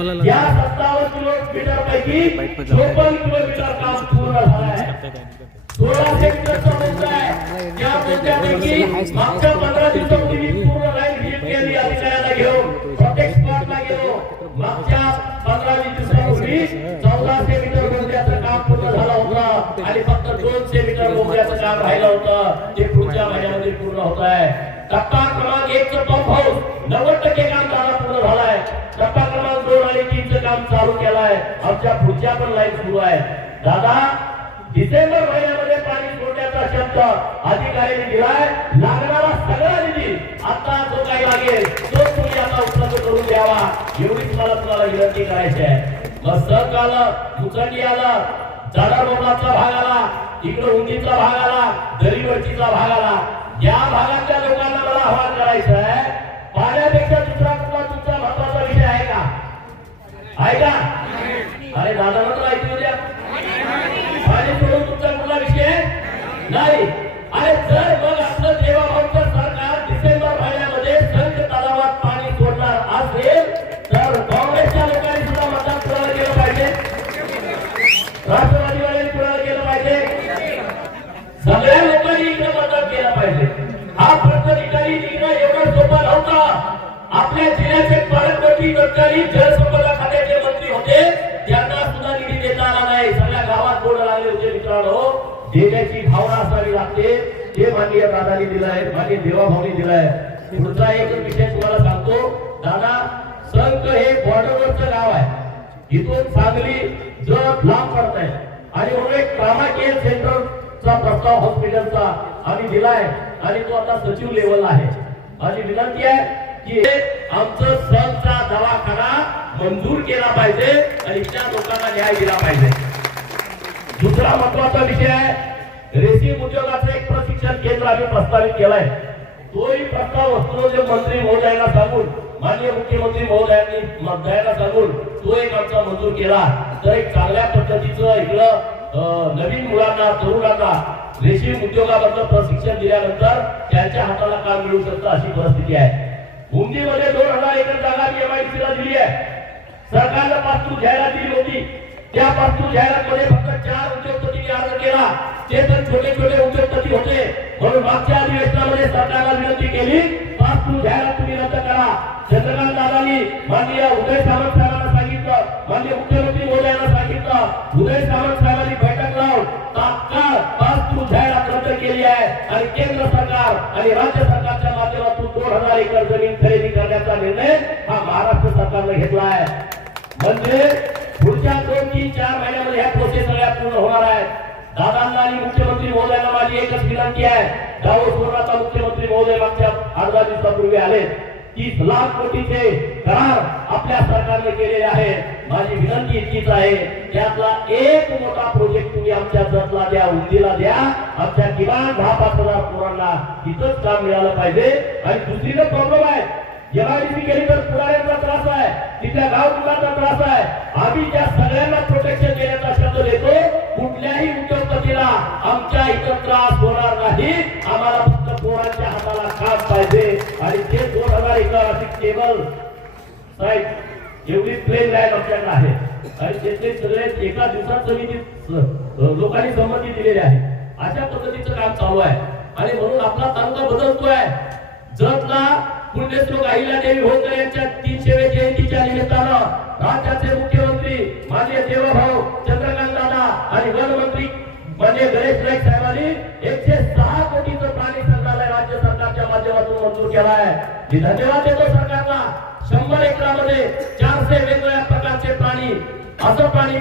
या 57 किलोमीटर पैकी 54 किलोमीटर काम पूर्ण झालंय. 1600 मीटरचा मोर्चा आहे. या मोर्चापैकी मागच्या 15 दिवसापूर्वी पूर्ण लाईन व्हिजिट केली अधिकाऱ्याला घेऊन प्रत्येक स्पॉटला गेलो. मागच्या 15-20 दिवसापूर्वी 1400 मीटर मोर्चाचं काम पूर्ण झालं होतं आणि फक्त 200 मीटर मोर्चाचं काम राहिलं होतं. ते पुढच्या महिन्यामध्ये पूर्ण होत आहे. टप्पा क्रमांक 1 चं पंप हाऊस 90% काम पूर्ण झालंय. टप्पा क्रमांक 2 आणि 3 चं काम चालू केलंय. आमच्या पुढच्या पण लाईन सुरू आहे. दादा डिसेंबर महिन्यामध्ये पाणी सोडण्याचा शब्द अधिकाऱ्यांनी दिलाय. लागणारा सगळा निधी आता जो काही लागेल तो तुम्ही आता उपलब्ध करून द्यावा एवढीच मला तुम्हाला विनंती करायची आहे. मग सहक आलं, मुचंडी आलं, जाडा बोबलाचा भाग आला, इकडे उंदीचा भाग आला, दरीवरचीचा भाग आला. या भागातल्या लोकांना मला आवाहन करायचं आहे, पाण्यापेक्षा दुसरा कुठला तुमचा महत्वाचा विषय आहे का? आहे का? अरे दादाला तर ऐकू द्या. पाणी सोडून तुमचा कुठला विषय नाही. अरे जर मग आपलं देवाभाऊचं सरकार डिसेंबर महिन्यामध्ये संघ तलावात पाणी सोडणार असेल तर काँग्रेसच्या लोकांनी सुद्धा मतदान कुणाला केलं पाहिजे? राष्ट्रवादीवाल्यांनी कुणाला केलं पाहिजे? सगळ्या लोकांनी इकडे मतदान केलं पाहिजे. हा प्रश्न ठिकाणी निघणं एवढं सोपं नव्हतं. आपल्या जिल्ह्याचे पालकमंत्री तत्कालीन जलसंपदा खात्याचे मंत्री होते, त्यांना सुद्धा निधी देता आला नाही. सगळ्या गावात बोर्ड लागले होते. मित्रांनो, देण्याची भावना असावी लागते. ते माननीय दादानी दिलाय, माननीय देवाभाऊनी दिलाय. पुढचा एक विषय तुम्हाला सांगतो. दादा, संघ हे बॉर्डरवरचं गाव आहे. इथून सांगली जत लांब पडत आहे आणि म्हणून एक ट्रॉमा केअर सेंटरचा प्रस्ताव हॉस्पिटलचा आम्ही दिलाय आणि तो आता सचिव लेवलला आहे. माझी विनंती आहे की आमचं संघचा दवाखाना मंजूर केला पाहिजे आणि त्या लोकांना न्याय दिला पाहिजे. दुसरा महत्वाचा विषय आहे, रेशीम उद्योगाचं एक प्रशिक्षण केंद्र आम्ही प्रस्तावित केलाय. तोही प्रस्ताव वस्त्रोद्योग मंत्री महोदयांना सांगून, माननीय मुख्यमंत्री महोदयांना सांगून तो एक आमचा मंजूर केला तर एक चांगल्या पद्धतीचं इकडं नवीन मुलांना, तरुणांना रेशीम उद्योगाबद्दल प्रशिक्षण दिल्यानंतर त्यांच्या हाताला काम मिळू शकतं अशी परिस्थिती आहे. उंदीमध्ये 2000 एकर जागा MIDCला दिली आहे. सरकारनं पास्तूर जाहिरात दिली होती. त्या पास्तूर जाहिरातमध्ये फक्त 4 उद्योगपतींनी अर्ज केला. ते पण छोटे छोटे उद्योगपती होते. म्हणून मागच्या अधिवेशनामध्ये सरकारला विनंती केली, पास्तूर जाहिरात तुम्ही रद्द करा. चंद्रकांत दादांनी माननीय उदय सामंत साहेबांना सांगितलं, माननीय मुख्यमंत्री महोदयांना सांगितलं. उदय सामंत साहेबांनी बैठक लावून तात्काळ पास्तूर जाहिरात रद्द केली आहे आणि केंद्र सरकार आणि राज्य सरकारच्या माध्यमातून 2000 एकर जमीन खरेदी करण्याचा निर्णय हा महाराष्ट्र सरकारने घेतला आहे. म्हणजे पुढच्या 2-3-4 महिन्यामध्ये ह्या प्रोसेस सगळ्या पूर्ण होणार आहेत. दादांना आणि मुख्यमंत्री महोदयांना माझी एकच विनंती आहे. दावोसवरून आता मुख्यमंत्री महोदय मागच्या 8-10 दिवसापूर्वी आले. 30 लाख कोटीचे करार आपल्या सरकारने केलेले आहे. माझी विनंती इतकीच आहे, त्यातला एक मोठा प्रोजेक्ट तुम्ही आमच्या जतला द्या, उंदीला द्या. आमच्या किमान 10-5 हजार पोरांना तिथंच काम मिळालं पाहिजे. आणि दुसरीकडे प्रॉब्लेम आहे, MIDC केली तर पुराण्यांचा त्रास आहे, तिथल्या गाव मुलांचा त्रास आहे. आम्ही त्या सगळ्यांना प्रोटेक्शन देण्याचा शब्द देतो. कुठल्याही उद्योगपतीला आमच्या इथं त्रास होणार नाही. आम्हाला फक्त पोरांच्या हाताला काम पाहिजे आणि ते 2000 एकर अशी केबल साईड एवढी प्लेन लँड आमच्याकडे आहे आणि त्याचे सगळे एका दिवसात समिती लोकांनी संमती दिलेली आहे. अशा पद्धतीचं काम चालू आहे आणि म्हणून आपला तालुका बदलतोय. जतला पुण्यश्लोक अहिल्यादेवी होळकर यांच्या 300वे जयंतीच्या निमित्तानं राज्याचे मुख्यमंत्री माननीय देवभाऊ चंद्रकांत दादा आणि वनमंत्री माननीय गणेश नाईक साहेबांनी 106 कोटीचं प्राणी संग्रहालय राज्य सरकारच्या माध्यमातून मंजूर केला आहे. मी धन्यवाद देतो सरकारला. 100 एकरामध्ये 400 वेगवेगळ्या प्रकारचे प्राणी असं प्राणी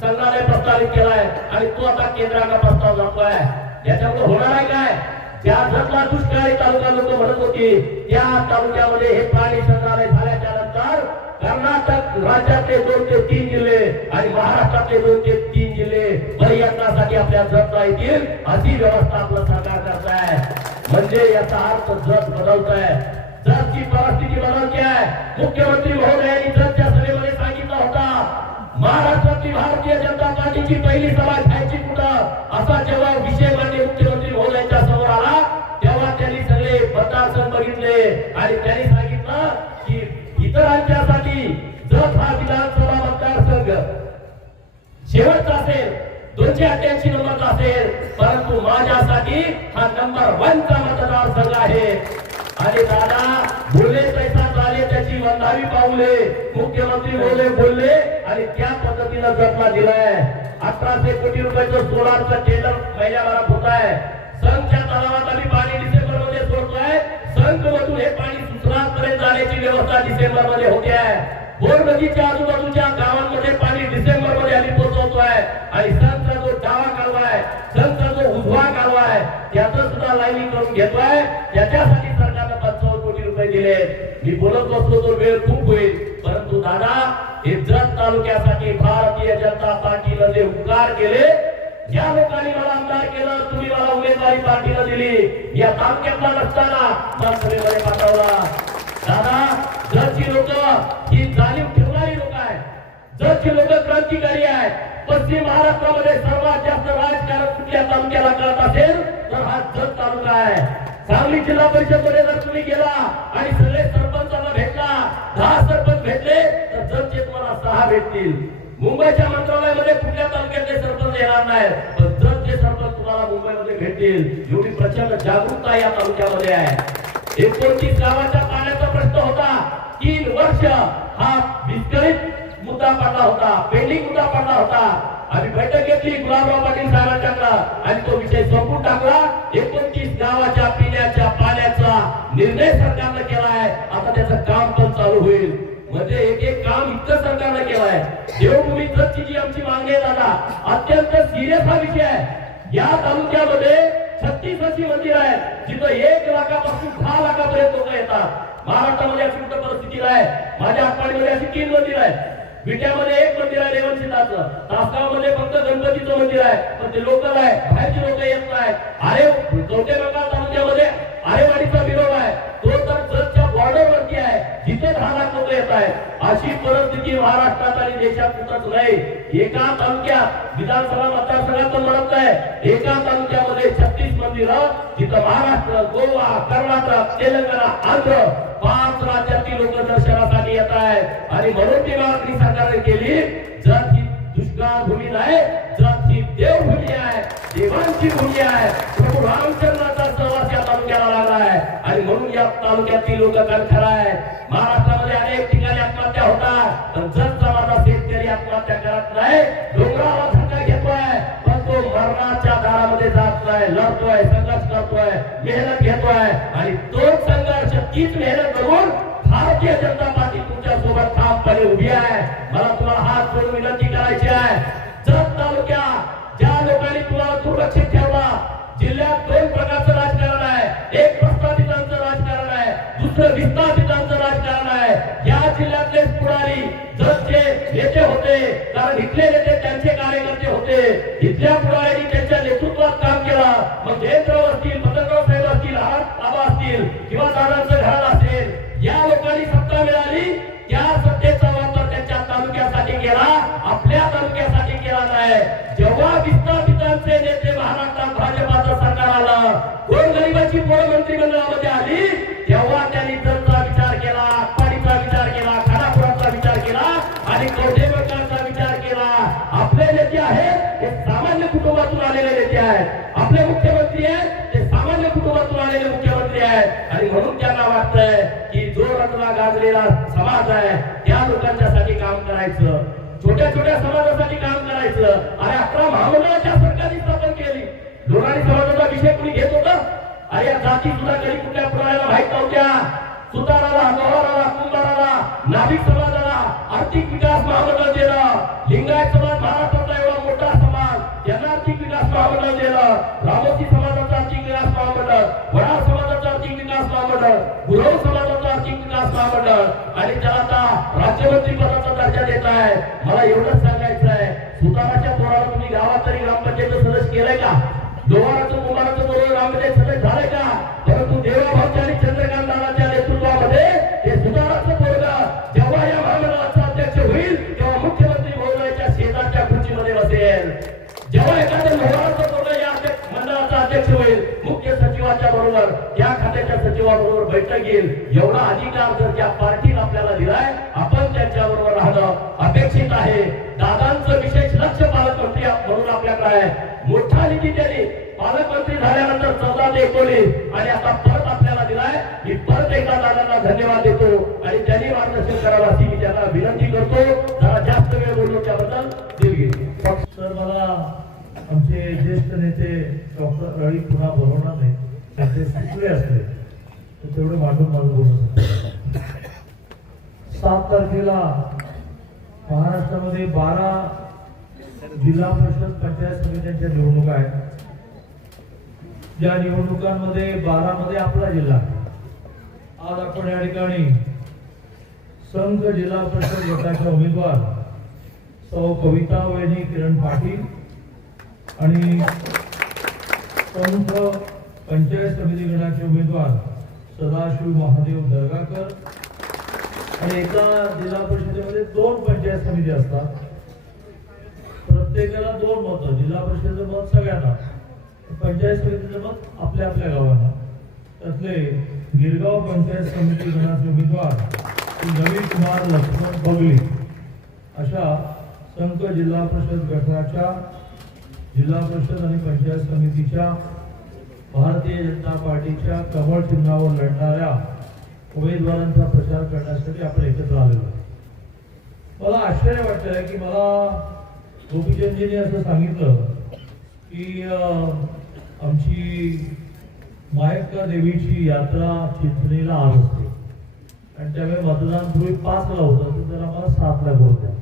संग्रहालय प्रस्तावित केलाय आणि तो आता केंद्राला प्रस्ताव जातोय. याच्यामुळे होणार आहे काय, त्या जतला दुष्काळी तालुका लोक म्हणत होती, त्या तालुक्यामध्ये हे प्राणी संग्रहालय झाल्याच्या नंतर कर्नाटक राज्यातले 2 ते 3 जिल्हे आणि महाराष्ट्रातले 2 ते 3 जिल्हे पर्यटनासाठी आपल्या जतला येतील अशी व्यवस्था आपलं सरकार करत आहे. म्हणजे याचा अर्थ जत बदलत आहे, जतची परिस्थिती बदलते आहे. मुख्यमंत्री महोदयांनी जतच्या सभेमध्ये सांगितलं होता, महाराष्ट्रातली भारतीय जनता पार्टीची पहिली सभा घ्यायची कुठं, असा जेव्हा विषय माननीय मुख्यमंत्री महोदयांच्या समोर आला तेव्हा त्यांनी सगळे मतदारसंघ बघितले आणि त्यांनी सांगितलं की इतरांच्यासाठी जत हा जिल्हा शेवटचा असेल 288 नंबरचा असेल, परंतु माझ्यासाठी हा नंबर 1 चा मतदारसंघ आहे. आणि दादा बोलले तैसा चाले त्याची वंदावी पाऊले मुख्यमंत्री बोलले आणि त्या पद्धतीनं जगला दिलाय. 1800 कोटी रुपयाचं सोलारचं टेंडर महिन्याभरात होत आहे. संघच्या तलावात आम्ही पाणी डिसेंबर मध्ये सोडतोय. संघ मधून हे पाणी सुसरापर्यंत जाण्याची व्यवस्था डिसेंबर मध्ये होते आहे. बोर नदीच्या आजूबाजूच्या गावांमध्ये पाणी डिसेंबर मध्ये आम्ही पोहोचवतोय. आणि संघचा जो डावा कालवा आहे, संघचा जो उजवा कालवा आहे, त्याचं सुद्धा लाईनिंग करून घेतोय. त्याच्यासाठी सरकारनं 55 कोटी रुपये दिले. मी बोलत बसलो तो वेळ खूप होईल, परंतु दादा हे जत तालुक्यासाठी भारतीय जनता पार्टीनं जे उपकार केले, या लोकांनी मला आमदार केलं, तुम्ही मला उमेदवारी पार्टीला दिली, या तालुक्यातला नसताना संसदेमध्ये पाठवला. दादा जतची लोक ही जाणीव ठेवणारी लोक आहेत. जतची लोक क्रांतिकारी आहेत. पश्चिम महाराष्ट्रामध्ये सर्वात जास्त राजकारण कुठल्या तालुक्याला करत असेल तर हा जत तालुका आहे. सांगली जिल्हा परिषद मध्ये जर तुम्ही गेला आणि सगळे सरपंचांना भेटला, 10 सरपंच भेटले तर जतचे तुम्हाला 6 भेटतील. मुंबईच्या मंत्रालयामध्ये कुठल्या तालुक्यातले सरपंच येणार नाहीत, पण जतचे सरपंच तुम्हाला मुंबईमध्ये भेटतील. एवढी प्रचंड जागरूकता या तालुक्यामध्ये आहे. 29 गावाच्या पाण्याचा प्रश्न होता. 3 वर्ष हा विस्कळीत मुद्दा पडला होता, पेंडिंग मुद्दा पडला होता. आम्ही बैठक घेतली गुलाबराव पाटील साहेबांच्या आणि तो विषय संपून टाकला. 29 गावाच्या पिण्याच्या पाण्याचा निर्णय सरकारनं केलाय. आता त्याचं काम पण चालू होईल. म्हणजे एक काम इतकं सरकारनं केलंय. देवभूमी जतची जी आमची मागणी आहे दादा, अत्यंत सिरियस हा विषय आहे. या तालुक्यामध्ये 36 अशी मंदिर आहेत जिथं 1 लाखापासून 10 लाखापर्यंत लोक येतात. महाराष्ट्रामध्ये अशी कुठं परिस्थिती आहे? माझ्या आठवडीमध्ये अशी 3 मंदिर आहेत. विट्यामध्ये 1 मंदिर आहे रेवणसिद्धाचं, तासगावमध्ये फक्त गणपतीचं मंदिर आहे, पण ते लोकल आहे, बाहेरची लोक येत नाहीत. अरे कवठेमंकाळ तालुक्यामध्ये आरेवाडीचा विरोध आहे, तो तर जतच्या बॉर्डरवरती आहे, जिथे 10 लाख लोक येत आहेत. अशी परिस्थिती महाराष्ट्रात आणि देशात कुठंच नाही. एका तालुक्यात विधानसभा मतदारसंघात म्हणत आहे, एका तालुक्यामध्ये 36 मंदिरं जिथं महाराष्ट्र, गोवा, कर्नाटक, तेलंगणा, आंध्र 5 राज्यातील लोक दर्शनासाठी येत आहेत. आणि म्हणून ती मागणी सरकारने केली, जत ही दुष्काळ भूमी नाही, जत ही देवभूमी आहे, देवांची भूमी आहे. प्रभू रामचंद्राचा सहवास या तालुक्याला लागला आहे. आणि म्हणून या तालुक्यातील लोक कणखर आहेत. महाराष्ट्रामध्ये अनेक ठिकाणी आत्महत्या होतात, पण जतचा माझा शेतकरी आत्महत्या करत नाही. डोंगराला धक्का घेतोय, पण तो मरणाच्या दारामध्ये जात नाही, लढतोय, संघर्ष करतोय, मेहनत घेतोय. आणि तोच संघर्ष, तीच मेहनत करून भारतीय जनता पार्टी तुमच्या सोबत ठामपणे उभी आहे. मला तुम्हाला हात जोडून विनंती करायची आहे, जत तालुक्या ज्या लोकांनी तुम्हाला दुर्लक्षित ठेवला, जिल्ह्यात 2 प्रकारचं राजकारण आहे. एक प्रस्थापितांचं राजकारण आहे, दुसरं विस्थापितांचं राजकारण आहे. या जिल्ह्यातले पुढारी जतचे नेते होते, कारण इथले नेते त्यांचे कार्यकर्ते होते. इथल्या पुढाऱ्यांनी त्यांच्या नेतृत्वात काम केलं. मग जयंतराव असतील, पतंगराव साहेब असतील, आबा असतील किंवा दादांचं घराणं असेल, या लोकांनी सत्ता मिळाली, त्या सत्तेचा वापर त्यांच्या तालुक्यासाठी केला, आपल्या तालुक्यासाठी केला नाही. जेव्हा विस्थापितांचे नेते महाराष्ट्रात भाजपाचं सरकार आलं, गोरगरिबाची पोरं मंत्रिमंडळामध्ये आली, तेव्हा त्यांनी जतचा विचार केला, पाणीचा विचार केला, खानापुराचा विचार केला आणि कवठेमंकाळचा विचार केला. आपले नेते आहेत ते सामान्य कुटुंबातून आलेले नेते आहेत. आपले मुख्यमंत्री आहेत ते सामान्य कुटुंबातून आलेले मुख्यमंत्री आहेत. आणि म्हणून त्यांना वाटतंय की जो रत्ना गाजलेला समाज आहे त्या लोकांच्यासाठी काम करायचं, छोट्या छोट्या समाजासाठी काम करायचं. अरे 11 महामंडळाच्या सरकारने स्थापन केली. लोणारी समाजाचा विषय कुणी घेत होतं? अरे या जाती सुद्धा कधी कुठल्या पुराणाला माहित नव्हत्या. सुताराला, लोहाराला, कुंभाराला, नाभिक समाजाला आर्थिक विकास महामंडळ दिलं. लिंगायत समाज महाराष्ट्रातला एवढा मोठा समाज, त्यांना आर्थिक विकास महामंडळ दिलं. रामोशी समाजाचा आर्थिक विकास महामंडळ, वडार समाजाचा आर्थिक विकास महामंडळ, गुरव समाजाचा आर्थिक विकास महामंडळ, आणि त्याला आता राज्यमंत्री पदाचा दर्जा देत आहे. मला एवढंच सांगायचं आहे, सुताराच्या पोराला तुम्ही गावात तरी ग्रामपंचायत सदस्य केलंय का? लोहाराचं, कुंभाराचं पोरं ग्रामपंचायत सदस्य झालंय का? परंतु देवाभाऊच्या आणि चंद्रकांत दादाच्या नेतृत्वामध्ये हे सुताराचं पोरगा जेव्हा या महामंडळाचा अध्यक्ष होईल, तेव्हा मुख्यमंत्री महोदयाच्या शेजारच्या खुर्चीमध्ये बसेल. जेव्हा एखाद्या लोहाराचं पोरगा या मंडळाचा अध्यक्ष होईल, मुख्य सचिवाच्या बरोबर, त्या खात्याच्या सचिवाबरोबर बैठक घेईल. एवढा अधिकार जर त्या पार्टीने आपल्याला दिलाय, आपण त्यांच्याबरोबर राहणं अपेक्षित आहे. दादांचं विशेष लक्ष पाहावं शिकवली आणि आता परत आपल्याला दिलाय. मी परत एकदा दादांना धन्यवाद देतो आणि त्यांनी मार्गदर्शन करावं अशी मी त्यांना विनंती करतो. जरा जास्त वेळ बोललो त्याबद्दल दिलगिरी. सर, मला आमचे ज्येष्ठ नेते डॉक्टर रवी पुन्हा बोलवणार नाही, ते सुचले असले तर तेवढे वाटून माझं बोलणं. 7 तारखेला महाराष्ट्रामध्ये 12 जिल्हा परिषद पंचायत समित्यांच्या निवडणुका आहेत. ज्या निवडणुकांमध्ये 12 मध्ये आपला जिल्हा. आज आपण या ठिकाणी संघ जिल्हा परिषद गटाच्या उमेदवार सौ कविता वैनी किरण पाटील आणि संघ पंचायत समिती गणाचे उमेदवार सदाशिव महादेव दर्गाकर आणि एका जिल्हा परिषदेमध्ये 2 पंचायत समिती असतात. प्रत्येकाला 2 मतं. जिल्हा परिषदेचं मत सगळ्यांना, पंचायत समितीचं मत आपल्या आपल्या गावांना. त्यातले गिरगाव पंचायत समिती गणाचे उमेदवार नवीन कुमार लक्ष्मण बगली अशा संघ जिल्हा परिषद गटाच्या जिल्हा परिषद आणि पंचायत समितीच्या भारतीय जनता पार्टीच्या कमळ चिन्हावर लढणाऱ्या उमेदवारांचा प्रचार करण्यासाठी आपण एकत्र आलेलो आहोत. मला आश्चर्य वाटतंय की मला गोपीचंदजींनी असं सांगितलं की आमची मायक्का देवीची यात्रा चिंचणीला आज असते आणि त्यामुळे मतदान पूर्वी 5 ला होतं, तर त्याला मला 7 ला बोलत आहे.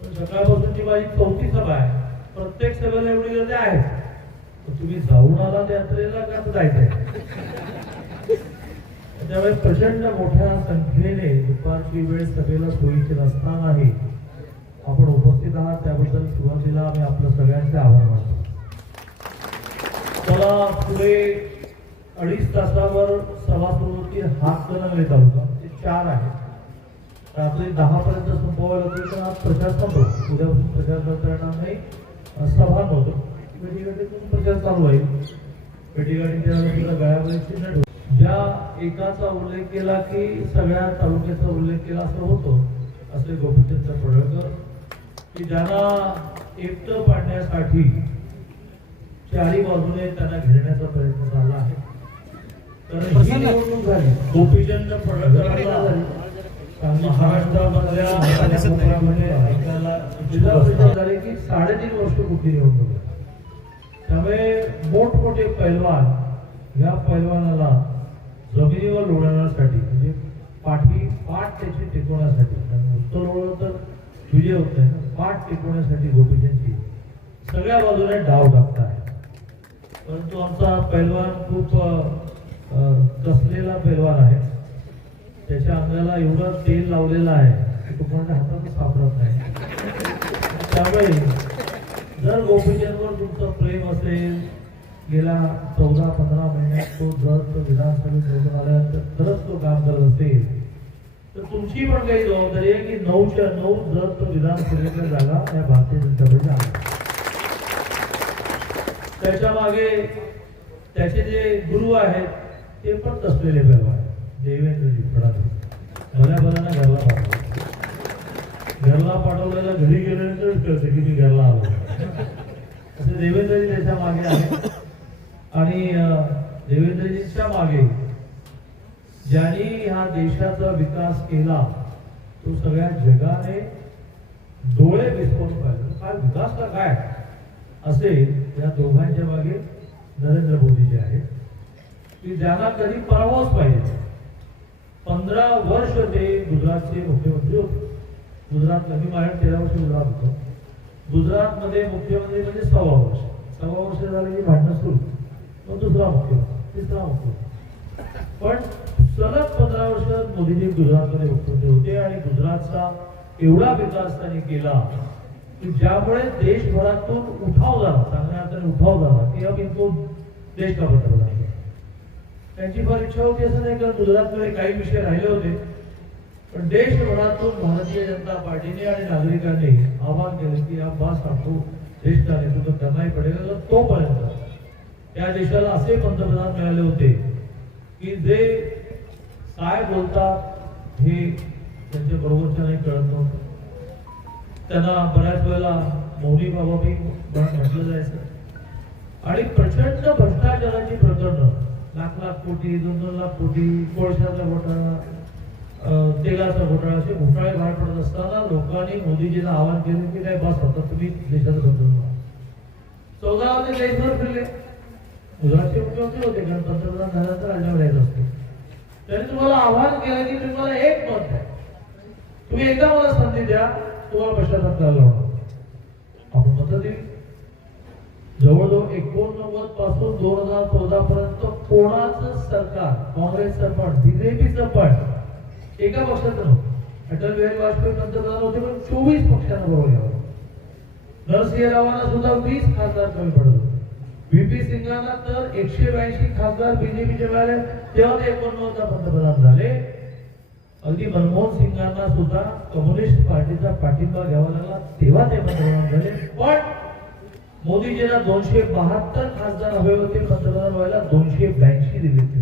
पण सकाळपासूनची माझी 4थी सभा आहे. प्रत्येक सभेला एवढी गर्दी आहे. तुम्ही जाऊन आला यात्रेला का जायचंय? त्यामुळे प्रचंड मोठ्या संख्येने दुपारची वेळ सभेला सोयीची नसतानाही आपण उपस्थित आहात, त्याबद्दल सुरुवातीला आम्ही आपल्या सगळ्यांचे आभार मानतो. मला पुढे 2.5 तासावर सभा सुरू होती. हातकणंगले तालुका ते 4 आहे. रात्री 10 पर्यंत संपवायला लागते, पण आज प्रचार संपतो. उद्यापासून प्रचार करणार नाही, सभा नव्हतं. भेटीगाठीतून प्रचार चालू आहे. भेटीगाठीच्या गळ्यामध्ये चिन्ह ज्या एकाचा उल्लेख केला की सगळ्या तालुक्याचा उल्लेख केला असं होतं, असे गोपीचंद पडळकर की ज्यांना एकटं पाडण्यासाठी 4ही बाजूने त्यांना घेण्याचा प्रयत्न झाला आहे. तर ही निवडणूक झाली गोपीचंद पडळकर महाराष्ट्रामधल्या ऐकायला जिल्हा परिषद झाले की 3.5 वर्ष कुठली निवडणूक आहे. त्यामुळे मोठमोठे पैलवान या पैलवानाला जमिनीवर लोळण्यासाठी म्हणजे पाठ त्याची टिकवण्यासाठी, नुसतं लोळलं तर विजय होत नाही, पाठ टिकवण्यासाठी गोपीचंदजी सगळ्या बाजूने डाव टाकताय. परंतु आमचा पैलवान खूप कसलेला पैलवान आहे. त्याच्या अंगाला एवढं तेल लावलेलं आहे की तो कोणाच्या हातात सापडत नाही. त्यामुळे जर गोपीचंदवर तुमचं प्रेम असेल, गेल्या 14-15 महिन्यात तो जर तो विधानसभेत निवडून आल्यानंतर खरंच तो काम करत असेल, तर तुमची पण काही जबाबदारी आहे की 9च्या 9 जर तो विधानसभेच्या जागा या भारतीय जनता पार्टीला आल्या. त्याच्या मागे त्याचे जे गुरु आहेत ते पण तसलेले पैलवान आहेत. देवेंद्रजी फडणवीस भल्याभल्यानं घरला पाठवलेला घरी गेल्यानंतर कळते की मी घरला आलो. असे देवेंद्रजी त्याच्या मागे आहेत. आणि देवेंद्रजींच्या मागे ज्यांनी ह्या देशाचा विकास केला तो सगळ्या जगाने डोळे विसरून पाहिजे. काय विकास का काय असे या दोघांच्या मागे नरेंद्र मोदीजी आहेत की ज्यांना कधी पराभवच पाहिजे. 15 वर्ष ते गुजरातचे मुख्यमंत्री होते. गुजरातला मी माझ्या 13 वर्ष गुजरात होतो. गुजरातमध्ये मुख्यमंत्री म्हणजे 6 वर्ष. 6 वर्ष झाले की भांडणं सुरू. मग दुसरा मुख्यमंत्री, तिसरा मुख्यमंत्री. पण सलग 15 वर्ष मोदीजी गुजरातमध्ये मुख्यमंत्री होते आणि गुजरातचा एवढा विकास त्यांनी केला की ज्यामुळे देशभरातून उठाव झाला, चांगल्या अर्थाने उठाव झाला की अब इनको देश का पंतप्रधान. त्यांची फार इच्छा होती असं नाही, कारण गुजरातमध्ये काही विषय राहिले होते. पण देशभरातून भारतीय जनता पार्टीने आणि नागरिकांनी आवाहन केले की या बास आपको देश का नेतृत्व करनाही पडेल. तोपर्यंत या देशाला असे पंतप्रधान मिळाले होते की जे काय बोलतात हे त्यांच्या बरोबरच्या नाही कळत नव्हतं. त्यांना बऱ्याच वेळेला मौनी बाबा म्हटलं जायचं. आणि प्रचंड भ्रष्टाचाराची प्रकरणं, लाख लाख कोटी, 2-2 लाख कोटी, कोळशाचा घोटाळा, तेलाचा घोटाळा, असे घोटाळे बाहेर पडत असताना लोकांनी मोदीजींना आवाहन केलं की नाही बस आता तुम्ही देशाचं बदलून 14 मध्ये देशभर फिरले. गुजरातचे मुख्यमंत्री होते, कारण पंतप्रधान झाल्यानंतर राजीनामा द्यायचा असतो. त्यांनी तुम्हाला आवाहन केलं की तुम्ही मला एक मत द्या, तुम्ही एकदा मला संधी द्या, तुम्हाला पश्चाताप करायला लावणार. आपण मत दिली. जवळजवळ 89 पासून 2014 पर्यंत कोणाचं सरकार, काँग्रेसचं पण बीजेपीचं पण एका पक्षाचं नव्हतं. अटल बिहारी वाजपेयी पंतप्रधान होते पण 24 पक्षांना बरोबर घ्यावं. नरसिंह रावांना सुद्धा 20 खासदार कमी पडत होते. व्हीपी सिंगांना तर 182 खासदार बीजेपीचे मिळाले, तेव्हा ते 89ला पंतप्रधान झाले. अगदी मनमोहन सिंगांना सुद्धा कम्युनिस्ट पार्टीचा पाठिंबा घ्यावा लागला, तेव्हा ते पंतप्रधान झाले. पण मोदीजींना 272 खासदार हवे होते पंतप्रधान व्हायला, 282 दिले होते.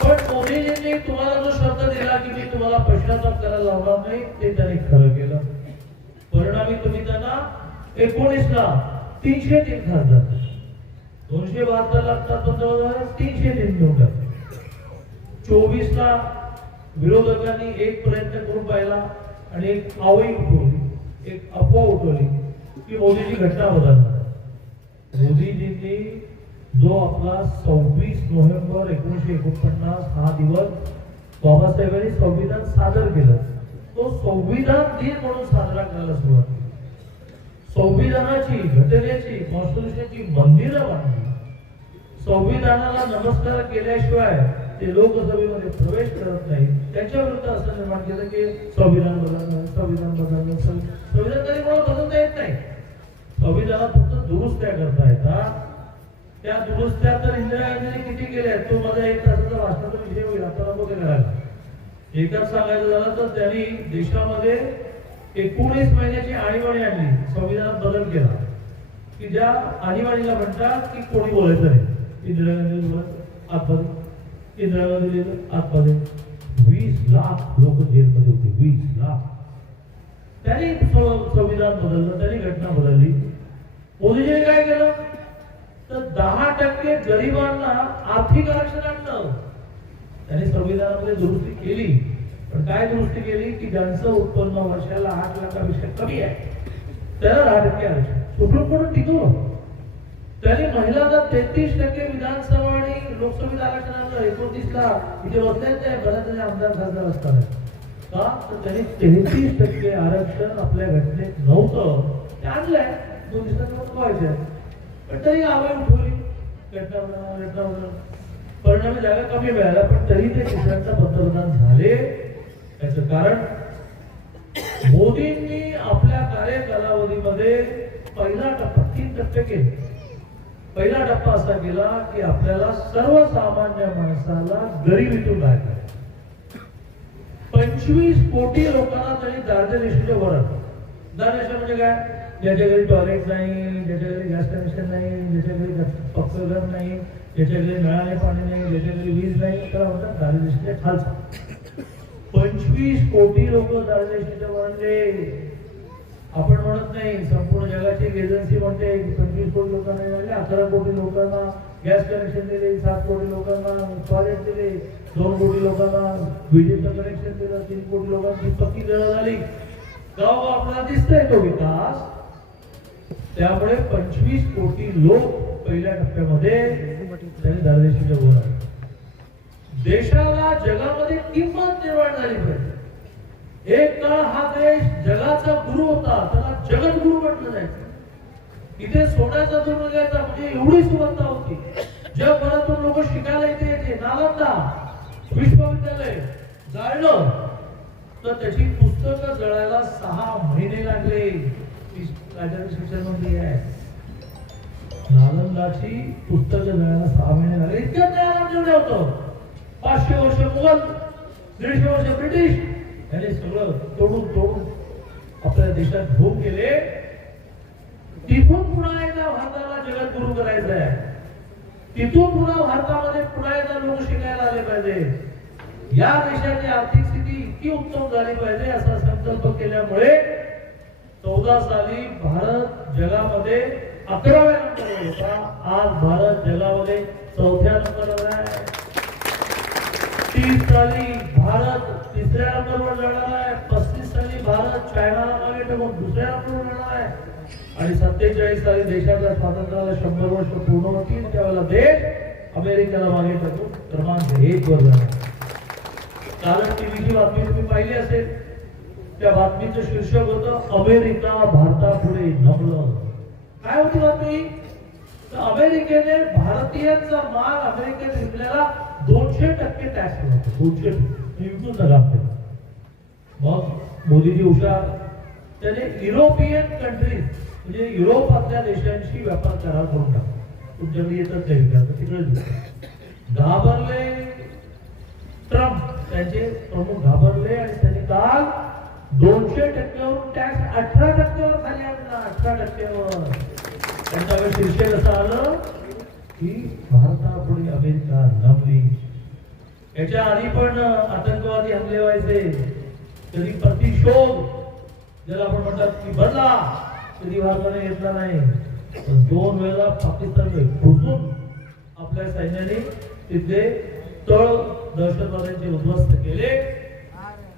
पण मोदीजींनी तुम्हाला जो शब्द दिला की मी तुम्हाला पश्चाताप करायला लावणार नाही, ते त्यांनी खरं केलं. परिणामी तुम्ही त्यांना 19ला 303 खासदार, 272 लागतात पंतप्रधान, 303 देऊन टाकले. 24ला विरोधकांनी एक प्रयत्न करून पाहिला आणि एक आवई उठवली, एक अफवा उठवली की मोदीजी घटना बदलणार. मोदीजींनी जो आपला 26 नोव्हेंबर 1949 हा दिवस बाबासाहेबांनी संविधान सादर केलं, तो संविधान दिन म्हणून साजरा करायला सुरुवात केली. संविधानाची, घटनेची, कॉन्स्टिट्यूशनची मंदिरं बांधली. संविधानाला नमस्कार केल्याशिवाय ते लोकसभेमध्ये प्रवेश करत नाही. त्यांच्या विरुद्ध असं निर्माण केलं की संविधान बदलणं, संविधान बदलणं. संविधान कधी कोणाला बदलता येत नाही. संविधानात फक्त दुरुस्त्या करता येतात. त्या दुरुस्त्या तर इंदिरा गांधींनी किती केल्या, तो माझा 1 तासाचा भाषणाचा विषय होईल, आता नको ते करायला. एकच सांगायचं झालं तर त्यांनी देशामध्ये 19 महिन्याची आणीबाणी आणली, संविधानात बदल केला की ज्या आणीबाणीला म्हणतात की कोणी बोलायचं नाही. इंदिरा गांधी बोलत आतमध्ये, इंदिरा गांधी लिहिलं आतमध्ये. 20 लाख लोक जेलमध्ये होते, 20 लाख. त्यांनी संविधान बदललं, त्यांनी घटना बदलली. मोदीजीने काय केलं तर 10% गरिबांना आर्थिक आरक्षण आणलं. त्यांनी संविधानामध्ये दुरुस्ती केली, पण काय दुरुस्ती केली की ज्यांचं उत्पन्न वर्षाला 8 लाखापेक्षा कमी आहे त्याला 10% आरक्षण सुप्रीम कोर्टाने टिकवलं. त्यांनी महिलांना 33% विधानसभा आणि लोकसभेत आरक्षण आणलं. 29ला इथे बसले बऱ्याच आमदार खासदार असताना का तर त्यांनी 33% आरक्षण आपल्या घटनेत नव्हतं, ते आणलंय. 2 दिवसांमध्ये व्हायचे, पण तरी आवड उठवली. घटना परिणामी जागा कमी मिळाल्या, पण तरी ते तिसऱ्यांदा पंतप्रधान झाले. याचं कारण मोदींनी आपल्या कार्यकालावधीमध्ये पहिला टप्पा 3% केला. पहिला टप्पा असा केला की आपल्याला सर्वसामान्य माणसाला गरिबीतून बाहेर काढायचं. 25 कोटी लोकांना त्यांनी दारिद्र्य रेषेच्या वर आणलं. दारिद्र्य रेषा म्हणजे काय? ज्याच्या घरी टॉयलेट नाही, ज्याच्या घरी गॅस कनेक्शन नाही, ज्याच्या घरी पक्कं घर नाही, ज्याच्या घरी नळाने पाणी नाही, ज्याच्या घरी वीज नाही, त्याला म्हणतात दारिद्र्य रेषेच्या खालचा. 25 कोटी लोक दारिद्र्य रेषेच्या वर आणले. आपण म्हणत नाही, संपूर्ण जगाची एजन्सी म्हणते 25 कोटी लोकांना मिळाले, 11 कोटी लोकांना गॅस कनेक्शन दिले, 7 कोटी लोकांना टॉयलेट दिले, 2 कोटी लोकांना विजेचं कनेक्शन दिलं, 3 कोटी लोकांची पक्की घरं झाली. गाव आपल्याला दिसतंय तो विकास. त्यामुळे 25 कोटी लोक पहिल्या टप्प्यामध्ये त्यांनी दारिद्र्य वर आले. देशाला जगामध्ये किंमत निर्माण झाली पाहिजे. एक काळ हा देश जगाचा गुरु होता, त्याला जगद्गुरु म्हटलं जायचं. इथे सोन्याचा दूर निघायचा म्हणजे एवढी सुबत्ता होती. जगभरातून लोक शिकायला इथे यायचे. नालंदा विश्वविद्यालय जाळलं तर त्याची पुस्तकं जळायला 6 महिने लागले. राज्यातील शिक्षण मंत्री आहे, नालंदाची पुस्तकं जळायला 6 महिने लागले. इतकं ज्ञान आमच्याकडे होतं. 500 वर्ष मुघल, 150 वर्ष ब्रिटिश याने सगळं तोडून आपल्या देशात भोग केले. तिथून पुन्हा एकदा भारताला जगद्गुरु करायचं आहे. तिथून पुन्हा भारतामध्ये पुन्हा एकदा लोक शिकायला आले पाहिजे. या देशाची आर्थिक स्थिती इतकी उत्तम झाली पाहिजे असा संकल्प केल्यामुळे 14 साली भारत जगामध्ये 11व्या नंबरवर होता, आज भारत जगामध्ये 4थ्या नंबरवर आहे. 30 साली भारत 3ऱ्या नंबरवर जाणार आहे. 35 साली भारत चायनाला मागे टाकून 2ऱ्या नंबरवर जाणार आहे. आणि 47 साली देशाच्या स्वातंत्र्याला 100 वर्ष पूर्ण होतील त्यावेळेला देश अमेरिकेला मागे टाकून क्रमांक 1 वर जाणार. कारण टीव्हीची बातमी तुम्ही पाहिली असेल, त्या बातमीचं शीर्षक होतं अमेरिका भारतापुढे नमलं. काय होती बातमी? तर अमेरिकेने भारतीयांचा माल अमेरिकेत विकल्याला 200% टॅक्स लावला. 200% विकून नका. मग मोदीजी हुशार, त्याने युरोपियन कंट्रीज म्हणजे युरोपातल्या देशांशी व्यापार करार करून टाकला. तुमच्याकडे येतच नाही विकास तिकडे घाबरले. ट्रम्प त्यांचे प्रमुख घाबरले आणि त्यांनी काल 200%वरून टॅक्स 18%वर खाली आणला. 18%वर. त्यांच्याकडे शीर्षक असं आलं की भारतापुढे अमेरिका नमली. याच्या आधी पण आतंकवादी हल्ले व्हायचे, कधी प्रतिशोध ज्याला आपण म्हणतात की बदला कधी भारताने घेतला नाही. 2 वेळा पाकिस्तानमध्ये घुसून आपल्या सैन्याने तिथले तळ दहशतवाद्यांचे उद्ध्वस्त केले.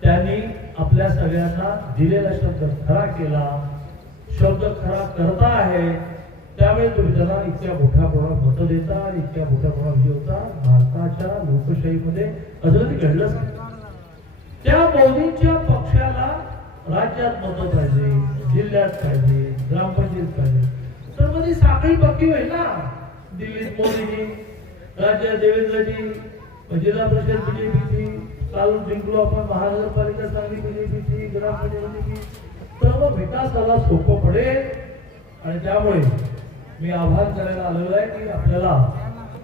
त्यांनी आपल्या सगळ्यांना दिलेला शब्द खरा केला. शब्द खरा करता आहे, त्यामुळे तुम्ही त्याला इतक्या मोठ्या प्रमाणात मतं देता आणि इतक्या मोठ्या प्रमाणात विजय होता. भारताच्या लोकशाहीमध्ये असं कधी घडलंच नाही. त्या मोदींच्या पक्षाला राज्यात मतं पाहिजे, जिल्ह्यात पाहिजे, ग्रामपंचायत पाहिजे, तर मग ती साखळी पक्की होईल ना. दिल्लीत मोदीजी, राज्यात देवेंद्रजी, जिल्हा परिषद बीजेपीची, काल जिंकलो आपण महानगरपालिका सांगली बीजेपीची, ग्रामपंचायतीची, तर मग विकासाला सोपं पडेल. आणि त्यामुळे मी आभार करायला आलेलो आहे की आपल्याला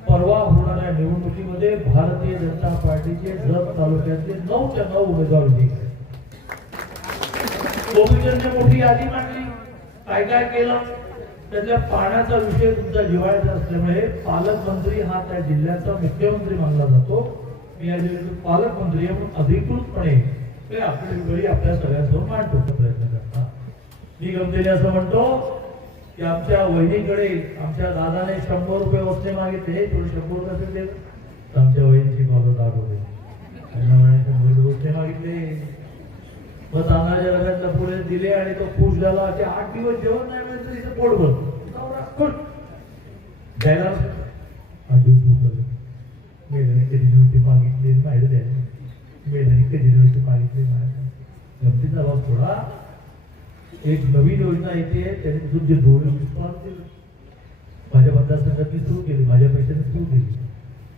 परवा होणाऱ्या निवडणुकीमध्ये भारतीय जनता पार्टीचे जत तालुक्यातले 9च्या 9 उमेदवार होते. कोविडने मोठी यादी मांडली, काय काय केलं. त्यातल्या पाण्याचा विषय तुमचा जिव्हाळ्याचा असल्यामुळे पालकमंत्री हा त्या जिल्ह्याचा मुख्यमंत्री मानला जातो. मी या जिल्ह्याचे पालकमंत्री म्हणून अधिकृतपणे ते आपली वेळी आपल्या सगळ्यांसमोर मांडतो प्रयत्न करता. मी गमतीने असं म्हणतो की आमच्या वहिनीकडे आमच्या दादाने 100 रुपये वसने मागितले, थोडे 100 रुपये दिले, तर आमच्या वहिनीची कॉलर दाट होते. वसने मागितले, मग तांदळाच्या रगातला पुढे दिले आणि तो खुश झाला की 8 दिवस जेवण नाही मिळत इथं पोट भर द्यायला 8 दिवस उठवले. मेल्याने कधी नव्हते मागितले बाहेर द्यायला, मेल्याने कधी नव्हते मागितले बाहेर. गमतीचा भाग थोडा. एक नवीन योजना येते, त्याने तिथून जे डोळे विश्वास केले, माझ्या मतदारसंघातली सुरू केली, माझ्या पैशाने सुरू केली.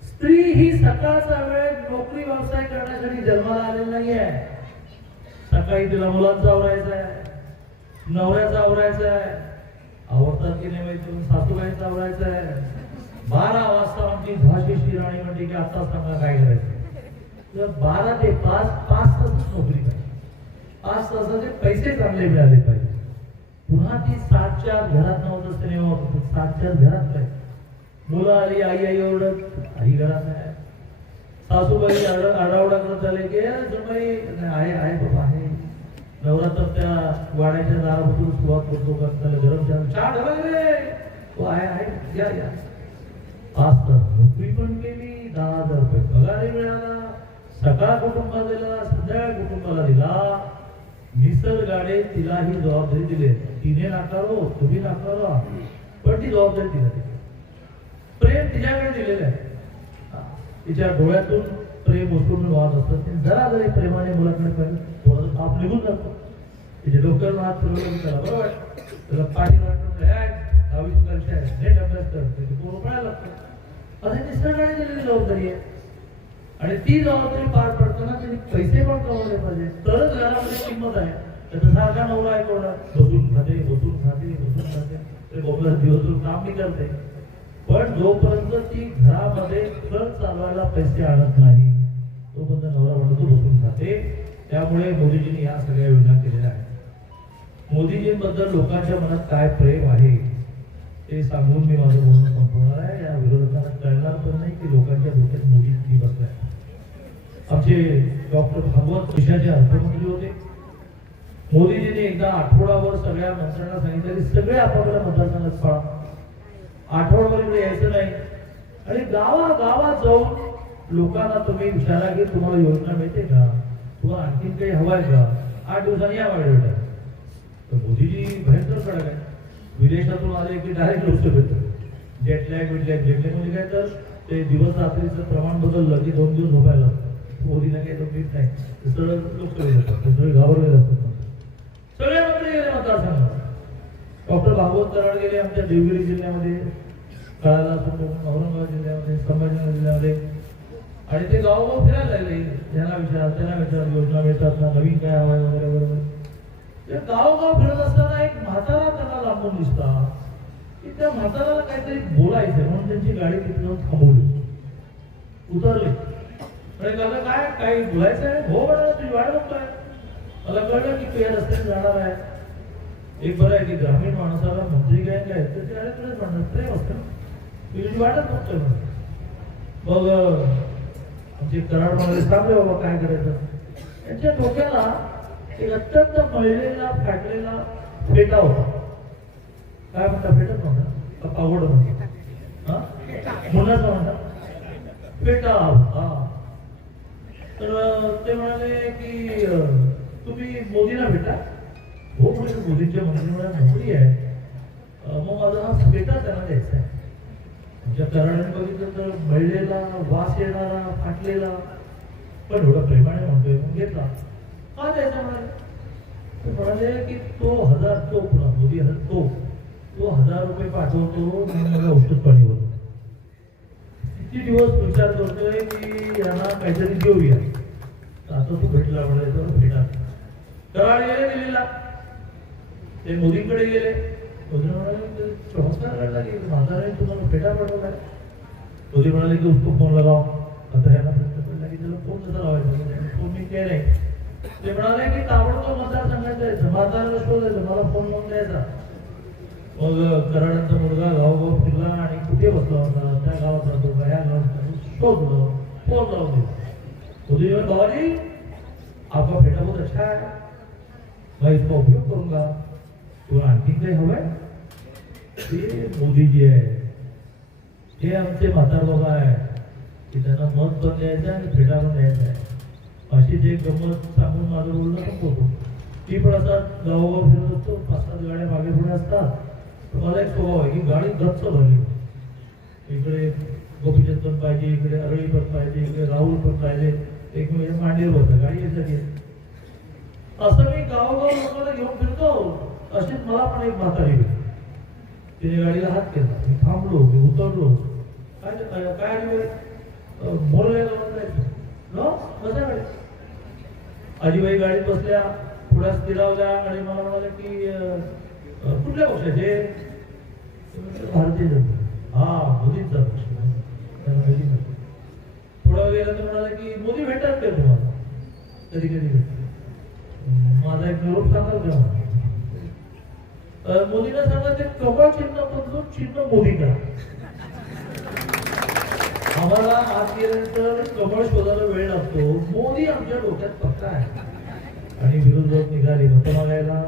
स्त्री ही सकाळचा वेळ नोकरी व्यवसाय करण्यासाठी जन्माला आलेली नाही आहे. सकाळी तिला मुलांचा आवरायचा आहे, नवऱ्याचा आवरायचा आहे, आवडतात की नाही माहिती, सासूबाईंचा आवरायचा आहे. 12 वाजता आमची झाशीची राणी म्हणते की आता सांगा काय करायचं. 12 ते 5 तास नोकरी करायची. 5 तासाचे पैसे चांगले मिळाले पाहिजे. पुन्हा ती 7च्या घरात नव्हतं असते, 7च्या घरात काय मुलं आली, आई आई ओरडत, आई घरात आहे. सासूबाई आडावडा करत आले की आहे आहे बाबा आहे. नवरा तर त्या वाड्याच्या दारापासून सुरुवात करतो का त्याला गरम चहा ढवळले, तो आहे या या. 5 तास नोकरी पण केली, 10,000 रुपये पगारही मिळाला, सकाळ कुटुंबाला दिला, संध्याकाळ कुटुंबाला दिला. निसर्गाने तिला ही जबाबदारी दिली. तिने नाकारो, तुम्ही नाकारो, पण ती जबाबदारी तिला दिली. प्रेम तिच्याकडे दिलेलं आहे. तिच्या डोळ्यातून प्रेम ओसरून वाहत असतात. जरा जरी प्रेमाने मुलाकडे पाहिजे थोडंसं ताप निघून जातो. तिच्या डोक्याला हात फिरवलं त्याला बरं वाटतं, त्याला पाणी वाटतं, 10वी परीक्षा आहे, नेट अभ्यास करते, तो रुपयाला लागतो. असं निसर्गाने दिलेली जबाबदारी आहे. आणि ती जबाबदारी पार पडताना त्यांनी पैसे पण कमवले पाहिजे, तरच घरामध्ये किंमत आहे. त्याचा सारखा नवरा आहे कोणा बसून खाते बसून खाते बसून खाते, ते बोबला दिवसभर काम नाही करते. पण जोपर्यंत ती घरामध्ये खर्च चालवायला पैसे आणत नाही तोपर्यंत नवरा म्हणतो बसून खाते. त्यामुळे मोदीजींनी या सगळ्या योजना केलेल्या आहेत. मोदीजींबद्दल लोकांच्या मनात काय प्रेम आहे ते सांगून मी माझं बोलणं संपवणार आहे. या विरोधकांना कळणार पण नाही की लोकांच्या डोक्यात मोदी किती बसलाय. आमचे डॉक्टर भागवत देशाचे अर्थमंत्री होते. मोदीजींनी एकदा आठवडाभर सगळ्या मंत्र्यांना सांगितलं की सगळे आपापल्या मतदारसंघात पळा, आठवडाभर इकडे यायचं नाही आणि गावागावात जाऊन लोकांना तुम्ही विचारा की तुम्हाला योजना मिळते का, तुम्हाला आणखीन काही हवाय का, 8 दिवसांनी या वेळेला भेटा. तर मोदीजी भयंकर कडक आहे. विदेशातून आले की डायरेक्ट लोकसभेत जेटलॅग म्हणजे काय तर ते दिवस रात्रीचं प्रमाण बदललं की 2 दिवस झोपायला मोदीला काही तो पीठ नाही, सरळ लोकसभेत येतात, सगळे घाबरलेले असतात. सगळे मंत्री गेले मतदारसंघात. डॉक्टर भागवत कराड गेले आमच्या देवगिरी जिल्ह्यामध्ये, कळाला औरंगाबाद जिल्ह्यामध्ये, संभाजीनगर जिल्ह्यामध्ये आणि ते गावोगाव फिरायला लागले. ज्यांना विचार योजना मिळतात ना, नवीन काय हवंय वगैरे वगैरे. ते गावोगाव फिरत असताना एक म्हातारा त्यांना लांबून दिसता की त्या म्हाताराला काहीतरी बोलायचं म्हणून त्यांची गाडी तिथे जाऊन थांबवली, उतरले आणि त्याला काय बोलायचं आहे. हो म्हणा, तुझी वाट बघतोय. मला कळलं की तू या रस्त्याने जाणार आहे. एक बरं आहे की ग्रामीण माणसाला मंत्री काय तर ते तुझेच म्हणणार प्रेम असतं, तुझी वाटच बघतोय म्हणून. मग आमचे कराड म्हणाले सांगले बाबा काय करायचं. त्यांच्या डोक्याला एक अत्यंत मळलेला फाटलेला फेटा होता. काय म्हणता, फेटत म्हणता का पावड म्हणता, मुलाचा म्हणता फेटा. हा, तर ते म्हणाले की तुम्ही मोदीला भेटा. हो म्हणजे मोदींच्या मंत्रिमंडळात नोकरी आहे, मग माझा हा फेटा त्यांना द्यायचा आहे. आमच्या कराडाने बघितलं तर मळलेला, वास येणारा, फाटलेला, पण एवढा प्रेमाने म्हणतोय, मग घेतला. का द्यायचा म्हणाले. ते म्हणाले की तो पुन्हा मोदी तो 1000 रुपये पाठवतो आणि मला औषध पाणी होतं. किती दिवस विचार करतोय की यांना काहीतरी देऊया. आता तू भेटला म्हणायचं भेटा. कराड गेले दिल्लीला, ते मोदींकडे गेले. मोदी म्हणाले चमत्कार घडला की म्हातारे तुम्हाला फेटा पाठवलाय. मोदी म्हणाले की उसको फोन लगाव. आता यांना प्रश्न पडला की त्याला फोन कसा लावायचा, फोन मी केला नाही. ते म्हणाले की ताबडतोब मतदारसंघात जायचं, म्हाताऱ्याला शोधायचं, मला फोन लावून द्यायचा. मग कराडांचा मुलगा गावोगाव फिरला आणि कुठे बसला होता, त्या गावात जातो का, या गावात शोधलं, फोन लावून दिला. मोदी बाबाजी आपका फेटा बहुत अच्छा है, मैं इसका उपयोग करूंगा, तुला आणखी काही हवंय. ते मोदीजी आहे, हे आमचे म्हातार बाबा आहे की त्यांना मत पण द्यायचं आणि फेटा पण द्यायचा आहे. अशीच एक गंमत सांगून माझं बोलणं संपवतो. ती पण असा गावोगाव फिरत असतो, 5-7 गाड्या मागे पुढे असतात. तर मला एक स्वभाव आहे की गाडी गच्च भरली, इकडे गोपीचंद पण पाहिजे, इकडे अरळी पण पाहिजे, इकडे राहुल पण पाहिजे, एक म्हणजे मांडीवर बसतं, गाडी यासाठी. असं मी गावोगाव लोकांना घेऊन फिरतो. अशीच मला पण एक म्हातारी भेटली. तिने गाडीला हात केला, मी थांबलो, मी उतरलो. काय बोलायला जायचं बसा गाडी. आजीबाई गाडीत बसल्या, थोड्या स्थिरावल्या आणि मला म्हणाले की कुठल्या पक्षाचे. भारतीय जनता. हा, मोदींचा पक्ष. थोडा वेळ गेला तर म्हणाले की मोदी भेटतात का तुम्हाला, कधी कधी भेटतात, माझा एक निरोप सांगाल का. मोदीला सांगा ते कमळ चिन्ह बदलून चिन्ह मोदी करा. आम्हाला आत गेल्यानंतर कमळ शोधायला वेळ लागतो. मोदी आमच्या डोक्यात पक्का आहे. आणि विरोधक निघाले मत मागायला.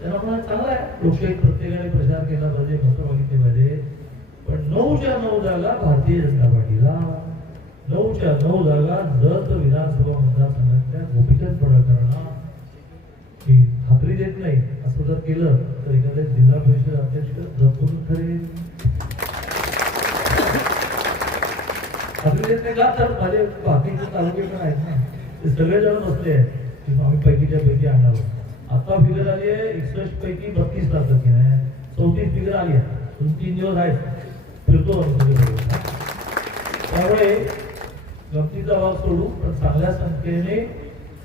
त्यांना म्हणा चांगला आहे, लोकशाही प्रत्येकाने प्रचार केला पाहिजे, मत मागितले पाहिजे. पण 9च्या 9 जागा भारतीय जनता पार्टीला, 9च्या 9 जागा जत विधानसभा मतदारसंघातल्या गोपीचंद पडळकरांना खात्री देत नाही. असं जर केलं तर एखाद्या जिल्हा परिषद अध्यक्ष जपून ठरेल. खात्री देत नाही का, तर माझे बाकीचे तालुके पण आहेत ना, ते सगळेजण बसले आहेत की आम्ही पैकीच्या पैकी आणणार. आता फिगर आली आहे 61 पैकी 32 लागतात की नाही, 34 फिगर आली आहे. 2-3 दिवस आहेत, फिरतो त्यामुळे गमतीचा भाग सोडू, पण चांगल्या संख्येने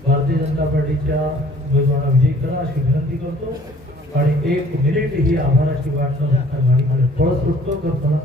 भारतीय जनता पार्टीच्या उमेदवारांना विजयी करा अशी विनंती करतो. आणि 1 मिनिट ही आभाराची वाट न बघता गाडीकडे पळ सुटतो करताना